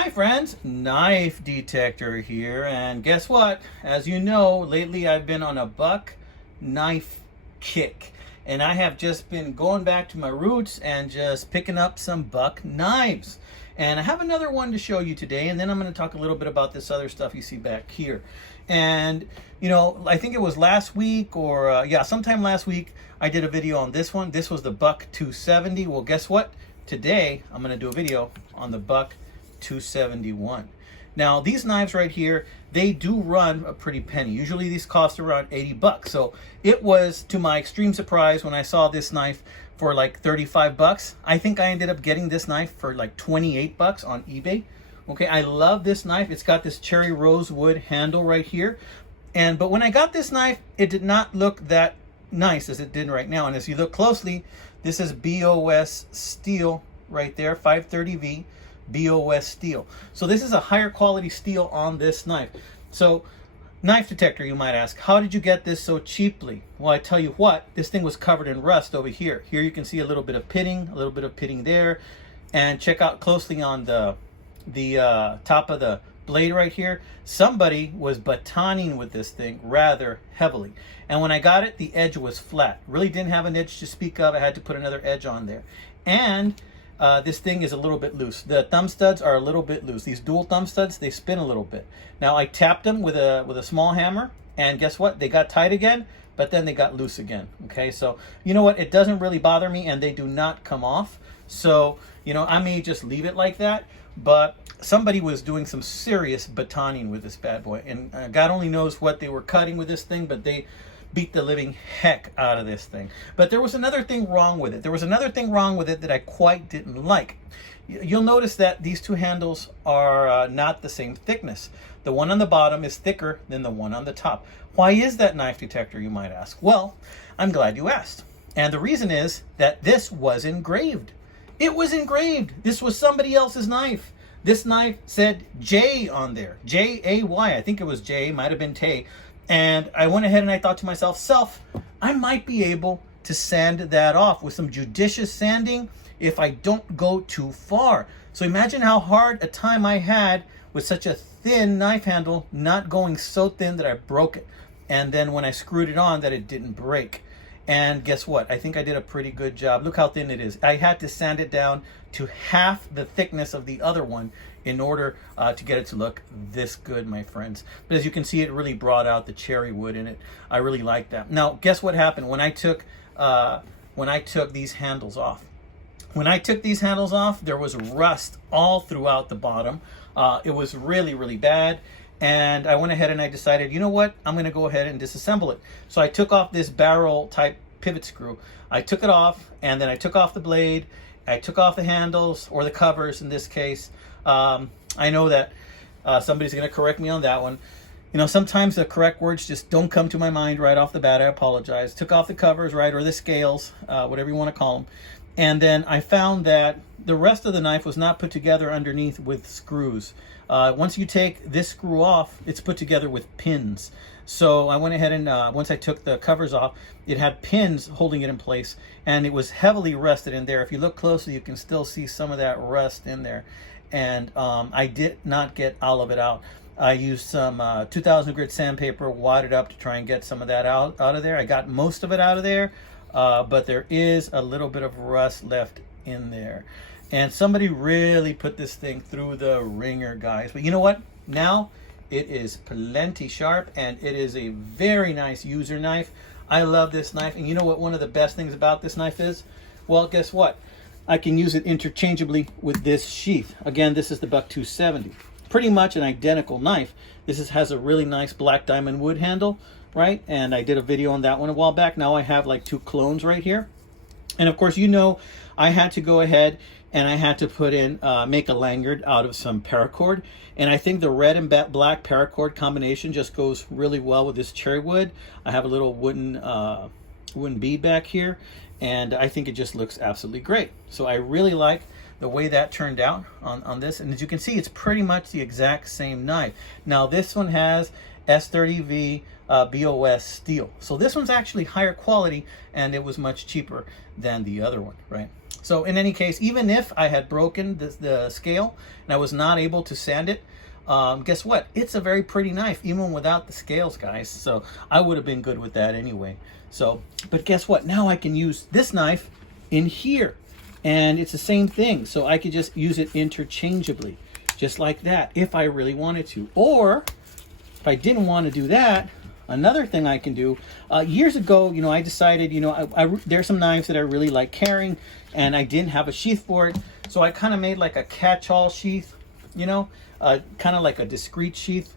Hi friends, Knife Detector here, and guess what? As you know, lately I've been on a buck knife kick, and I have just been going back to my roots and just picking up some buck knives. And I have another one to show you today, and then I'm going to talk a little bit about this other stuff you see back here. And you know, I think it was last week or sometime last week I did a video on this one. This was the buck 270. Well, guess what? Today I'm going to do a video on the buck 271. Now these knives right here, they do run a pretty penny. Usually these cost around 80 bucks. So it was, to my extreme surprise, when I saw this knife for like 35 bucks. I think I ended up getting this knife for like 28 bucks on eBay. Okay, I love this knife. It's got this cherry rosewood handle right here. But when I got this knife, it did not look that nice as it did right now. And as you look closely, this is BOS steel right there, 530V. BOS steel. So this is a higher quality steel on this knife. So Knife Detector, you might ask, how did you get this so cheaply? Well, I tell you what, this thing was covered in rust over here. Here you can see a little bit of pitting, there. And check out closely on the top of the blade right here. Somebody was batoning with this thing rather heavily. And when I got it, the edge was flat. Really didn't have an edge to speak of. I had to put another edge on there. And this thing is a little bit loose. The thumb studs are a little bit loose. These dual thumb studs, they spin a little bit. Now I tapped them with a small hammer, and guess what? They got tight again, but then they got loose again. Okay, so you know what? It doesn't really bother me, and they do not come off. So you know, I may just leave it like that. But somebody was doing some serious batoning with this bad boy, and God only knows what they were cutting with this thing, but they beat the living heck out of this thing. But there was another thing wrong with it. There was another thing wrong with it that I quite didn't like. You'll notice that these two handles are not the same thickness. The one on the bottom is thicker than the one on the top. Why is that, Knife Detector, you might ask? Well, I'm glad you asked. And the reason is that this was engraved. It was engraved. This was somebody else's knife. This knife said J on there. J-A-Y. I think it was J. Might have been Tay. And I went ahead and I thought to myself, I might be able to sand that off with some judicious sanding if I don't go too far. So imagine how hard a time I had with such a thin knife handle, not going so thin that I broke it. And then when I screwed it on, that it didn't break. And guess what? I think I did a pretty good job. Look how thin it is. I had to sand it down to half the thickness of the other one in order to get it to look this good, my friends. But as you can see, it really brought out the cherry wood in it. I really like that. Now, guess what happened when I took these handles off? When I took these handles off, there was rust all throughout the bottom. It was really, really bad. And I went ahead and I decided, you know what? I'm going to go ahead and disassemble it. So I took off this barrel type pivot screw. I took it off, and then I took off the blade. I took off the handles, or the covers in this case. I know that somebody's going to correct me on that one. You know, sometimes the correct words just don't come to my mind right off the bat. I apologize. Took off the covers, right, or the scales, whatever you want to call them. And then I found that the rest of the knife was not put together underneath with screws. Once you take this screw off, it's put together with pins. So I went ahead and once I took the covers off, it had pins holding it in place, and it was heavily rusted in there. If you look closely, you can still see some of that rust in there. And I did not get all of it out. I used some 2000 grit sandpaper, wadded up to try and get some of that out of there. I got most of it out of there, but there is a little bit of rust left in there. And somebody really put this thing through the ringer, guys. But you know what? Now it is plenty sharp, and it is a very nice user knife. I love this knife. And you know what one of the best things about this knife is? Well, guess what? I can use it interchangeably with this sheath. Again, this is the Buck 270. Pretty much an identical knife. This has a really nice black diamond wood handle, right? And I did a video on that one a while back. Now I have like two clones right here. And of course, you know, I had to go ahead and I had to put in, make a lanyard out of some paracord. And I think the red and black paracord combination just goes really well with this cherry wood. I have a little wooden bead back here, and I think it just looks absolutely great. So I really like the way that turned out on this. And as you can see, it's pretty much the exact same knife. Now this one has S30V BOS steel. So this one's actually higher quality, and it was much cheaper than the other one, right? So in any case, even if I had broken the scale and I was not able to sand it, guess what? It's a very pretty knife, even without the scales, guys. So I would have been good with that anyway. So, but guess what? Now I can use this knife in here, and it's the same thing. So I could just use it interchangeably, just like that, if I really wanted to. Or if I didn't want to do that, another thing I can do, years ago, you know, I decided, you know, there's some knives that I really like carrying, and I didn't have a sheath for it. So I kind of made like a catch-all sheath, you know, kind of like a discreet sheath.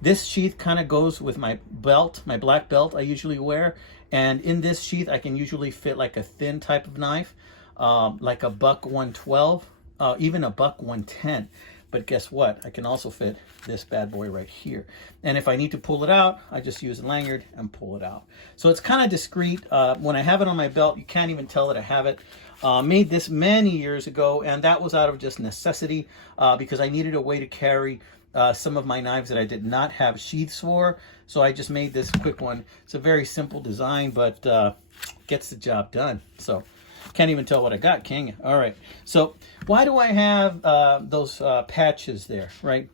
This sheath kind of goes with my belt, my black belt I usually wear. And in this sheath, I can usually fit like a thin type of knife, like a buck 112, even a buck 110. But guess what? I can also fit this bad boy right here. And if I need to pull it out, I just use a lanyard and pull it out. So it's kind of discreet. When I have it on my belt, you can't even tell that I have it. Made this many years ago, and that was out of just necessity, because I needed a way to carry some of my knives that I did not have sheaths for. So I just made this quick one. It's a very simple design, but gets the job done. So can't even tell what I got, can you? All right. So why do I have those patches there, right?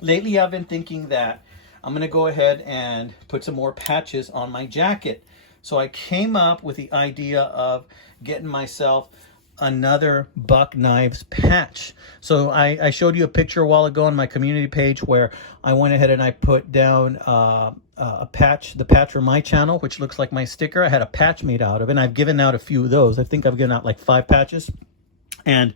Lately, I've been thinking that I'm going to go ahead and put some more patches on my jacket. So I came up with the idea of getting myself another Buck Knives patch. So I showed you a picture a while ago on my community page where I went ahead and I put down a patch, the patch for my channel, which looks like my sticker. I had a patch made out of it, and I've given out a few of those. I think I've given out like 5 patches. And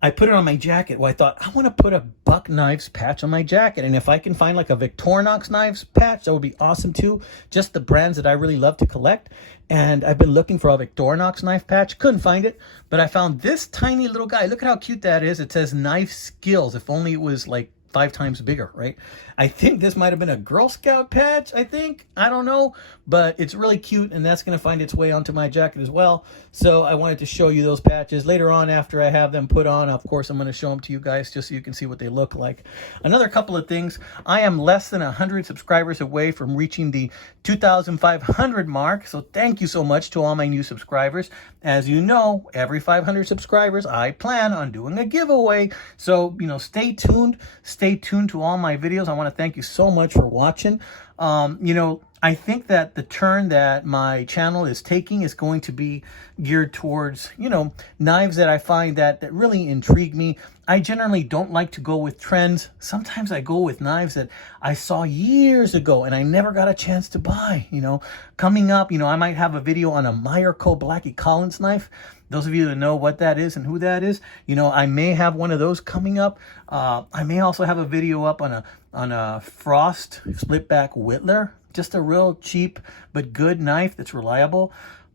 I put it on my jacket. Well, I thought, I want to put a Buck Knives patch on my jacket. And if I can find like a Victorinox Knives patch, that would be awesome too. Just the brands that I really love to collect. And I've been looking for a Victorinox knife patch. Couldn't find it. But I found this tiny little guy. Look at how cute that is. It says Knife Skills. If only it was like 5 times bigger, right? I think this might have been a Girl Scout patch, I think. I don't know, but it's really cute, and that's going to find its way onto my jacket as well. So I wanted to show you those patches. Later on, after I have them put on, of course, I'm going to show them to you guys just so you can see what they look like. Another couple of things. I am less than 100 subscribers away from reaching the 2,500 mark, so thank you so much to all my new subscribers. As you know, every 500 subscribers, I plan on doing a giveaway. So, you know, stay tuned. Stay tuned to all my videos. I want to thank you so much for watching. You know, I think that the turn that my channel is taking is going to be geared towards, you know, knives that I find that really intrigue me. I generally don't like to go with trends. Sometimes I go with knives that I saw years ago and I never got a chance to buy, you know. Coming up, you know, I might have a video on a Meyer Co. Blackie Collins knife. Those of you that know what that is and who that is, you know, I may have one of those coming up. I may also have a video up on a Frost split back Whittler. Just a real cheap but good knife that's reliable.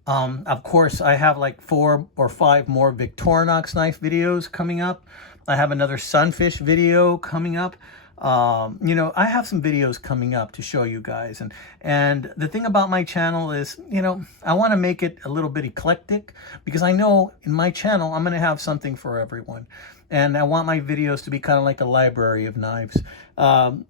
Of course, I have like 4 or 5 more Victorinox knife videos coming up. I have another Sunfish video coming up. You know, I have some videos coming up to show you guys. And the thing about my channel is, you know, I want to make it a little bit eclectic because I know in my channel, I'm going to have something for everyone. And I want my videos to be kind of like a library of knives.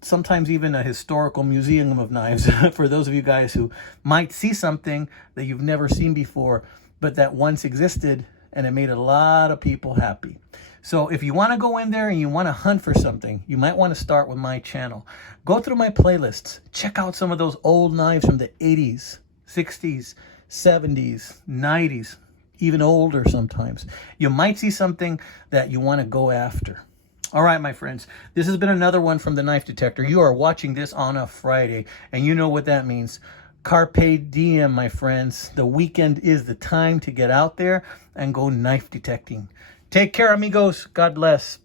Sometimes even a historical museum of knives for those of you guys who might see something that you've never seen before, but that once existed and it made a lot of people happy. So if you want to go in there and you want to hunt for something, you might want to start with my channel. Go through my playlists. Check out some of those old knives from the 80s, 60s, 70s, 90s, even older sometimes. You might see something that you want to go after. All right, my friends, this has been another one from the Knife Detector. You are watching this on a Friday, and you know what that means. Carpe diem, my friends. The weekend is the time to get out there and go knife detecting. Take care, amigos. God bless.